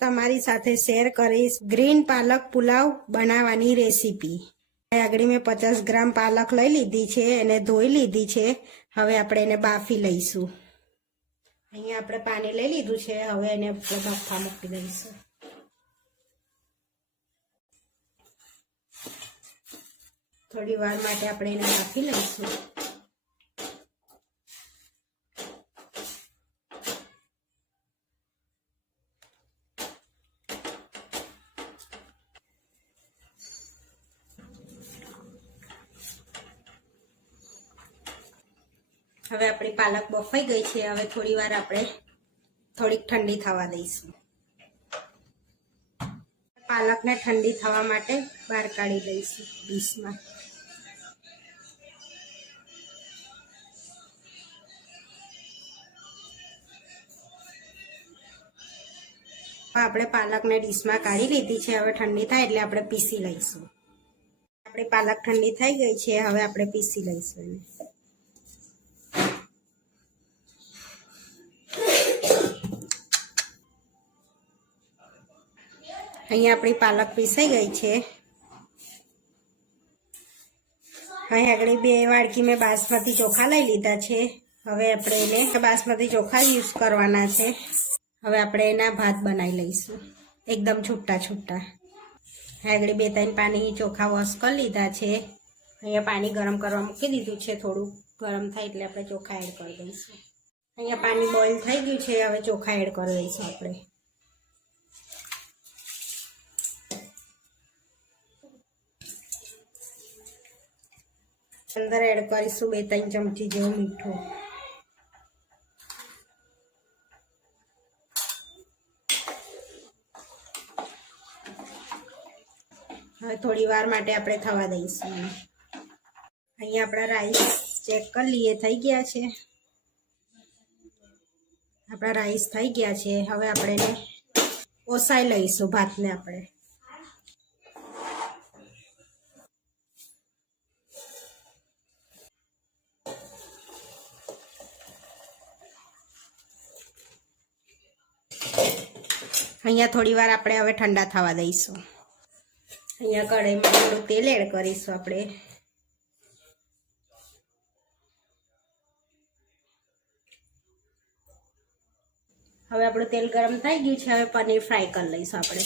તમારી સાથે શેર કરીશ ગ્રીન પાલક પુલાવ બનાવવાની રેસીપી। આગળ મેં 50 ગ્રામ પાલક લઈ લીધી છે અને ધોઈ લીધી છે। હવે આપણે એને બાફી લઈશું। અહીંયા આપણે પાણી લઈ લીધું છે, હવે એને આપણે બાફવા મૂકી દઈશું। થોડી વાર માટે આપણે એને બાફી લઈશું। હવે આપણી પાલક બફાઈ ગઈ છે। હવે થોડી વાર આપણે થોડીક ઠંડી થવા દઈશું। પાલકને ઠંડી થવા માટે બહાર કાઢી દઈશું ડીશમાં। આપણે પાલકને ડીશમાં કાઢી લીધી છે। હવે ઠંડી થાય એટલે આપણે પીસી લઈશું। આપણી પાલક ઠંડી થઈ ગઈ છે, હવે આપણે પીસી લઈશું એને। અહીંયા આપણી પાલક પીસાઈ ગઈ છે। અહીં આગળ 2 વાડકી મેં બાસમતી ચોખા લઈ લીધા છે। હવે આપણે એને બાસમતી ચોખા યુઝ કરવાના છે। હવે આપણે એના ભાત બનાવી લઈશું એકદમ છૂટા છૂટા। આગળ 2-3 પાણી ચોખા વોશ કરી લીધા છે। અહીંયા પાણી ગરમ કરવા મૂકી દીધું છે, થોડું ગરમ થાય એટલે આપણે ચોખા એડ કરી દઈશું। અહીંયા પાણી બોઇલ થઈ ગયું છે, હવે ચોખા એડ કરી દઈશું આપણે। અંદર એડ કરીશું 2-3 ચમચી જેવું મીઠું। હવે થોડી વાર માટે આપણે થવા દઈશું। અહીંયા આપણા રાઈસ ચેક કરી લઈએ, થઈ ગયા છે। આપણા રાઈસ થઈ ગયા છે। હવે આપણે એને ઓસાઈ લઈશું ભાતને આપણે। અહીંયા થોડી વાર આપણે હવે ઠંડા થવા દઈશું। અહીંયા કઢાઈમાં થોડું તેલ એડ કરીશું આપણે। હવે આપણું તેલ ગરમ થઈ ગયું છે, હવે પનીર ફ્રાય કરી લઈશું આપણે।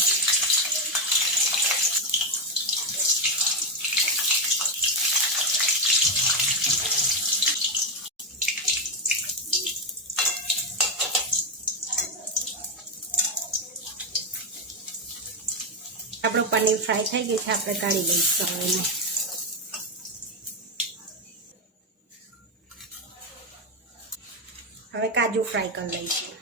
આપણું પનીર ફ્રાય થઈ ગયું છે, આપણે કાઢી લઈશું હવે એને। હવે કાજુ ફ્રાય કરી લઈશું।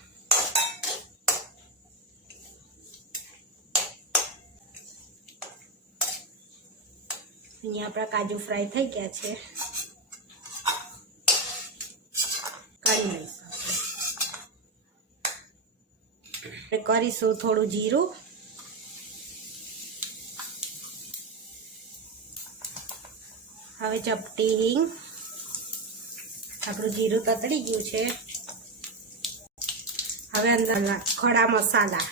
અહીંયા આપણા કાજુ ફ્રાય થઈ ગયા છે, કાઢી લઈશું આપણે। કરીશું થોડું જીરું, હવે ચપટી હિંગ। આપણું જીરું તતડી ગયું છે। હવે અંદર ખડા મસાલા,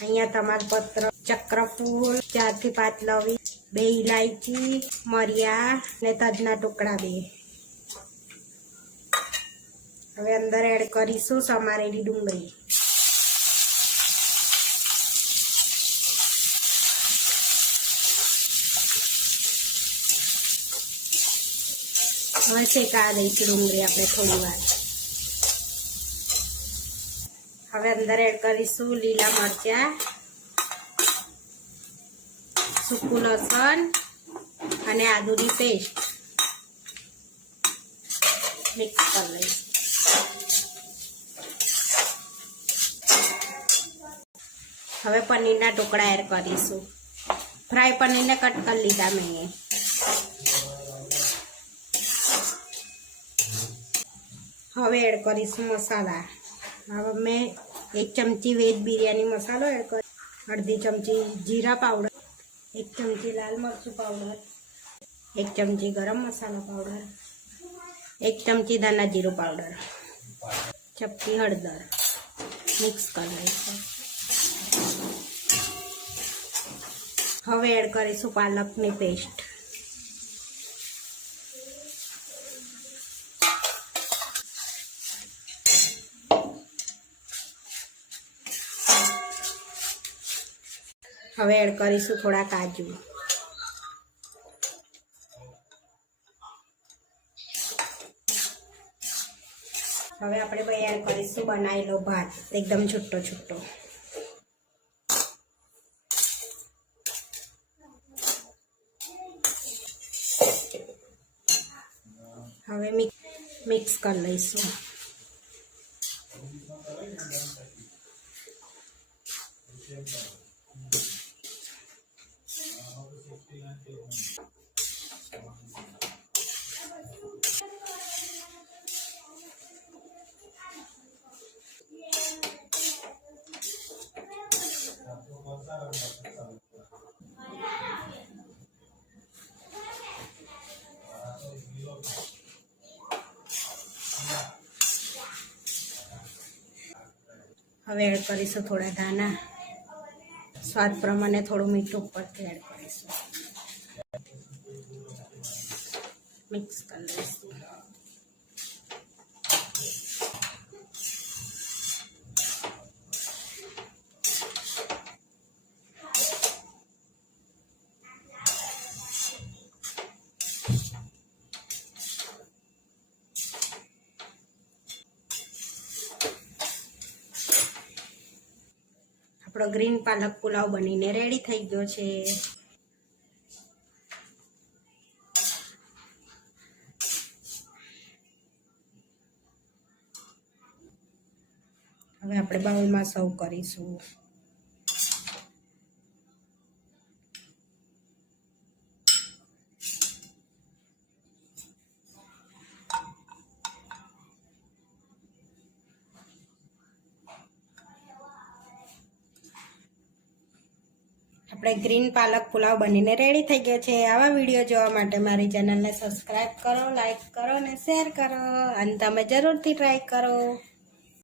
અહીંયા તમાલપત્ર, ચક્રફૂલ, 4 થી 5 લવિંગ, 2 ઇલાયચી, મરિયા ને તજના ટુકડા 2। હવે અંદર એડ કરીશું સમારેલી ડુંગળી। હવે શેકા દઈશું ડુંગળી આપણે થોડી વાર। હવે અંદર એડ કરીશું લીલા મરચાં, સૂકું લસણ અને આદુની પેસ્ટ। મિક્સ કરી લઈશું। હવે પનીરના ટુકડા એડ કરીશું। ફ્રાય પનીરને કટ કરી લીધા મેં। હવે એડ કરીશું મસાલા। હવે મેં 1 ચમચી વેજ બિરયાની મસાલો એડ કર્યો, અડધી ચમચી જીરા પાવડર, 1 ચમચી લાલ મરચું પાવડર, 1 ચમચી ગરમ મસાલા પાવડર, 1 ચમચી ધાણા જીરું પાવડર, ચપટી હળદર, મિક્સ કરી લઈશું. હવે એડ કરીશું પાલકની પેસ્ટ. હવે એડ કરીશું થોડા કાજુ. હવે આપણે એડ કરીશું બનાવેલો ભાત, એકદમ છૂટો છૂટો. હવે મિક્સ કરી લઈશું. હવે એડ કરીશું થોડા ધાણા. સ્વાદ પ્રમાણે થોડું મીઠું ઉપરથી એડ કરીશું. મિક્સ કરી લઈશું. આપણો ગ્રીન પાલક પુલાવ બનીને રેડી થઈ ગયો છે. હવે આપણે બાઉલમાં સર્વ કરીશું. આપણે ગ્રીન પાલક પુલાવ બનીને રેડી થઈ ગયો છે. આવા વિડીયો જોવા માટે મારી ચેનલને સબસ્ક્રાઈબ કરો, લાઈક કરો અને શેર કરો, અને તમે જરૂરથી ટ્રાય કરો.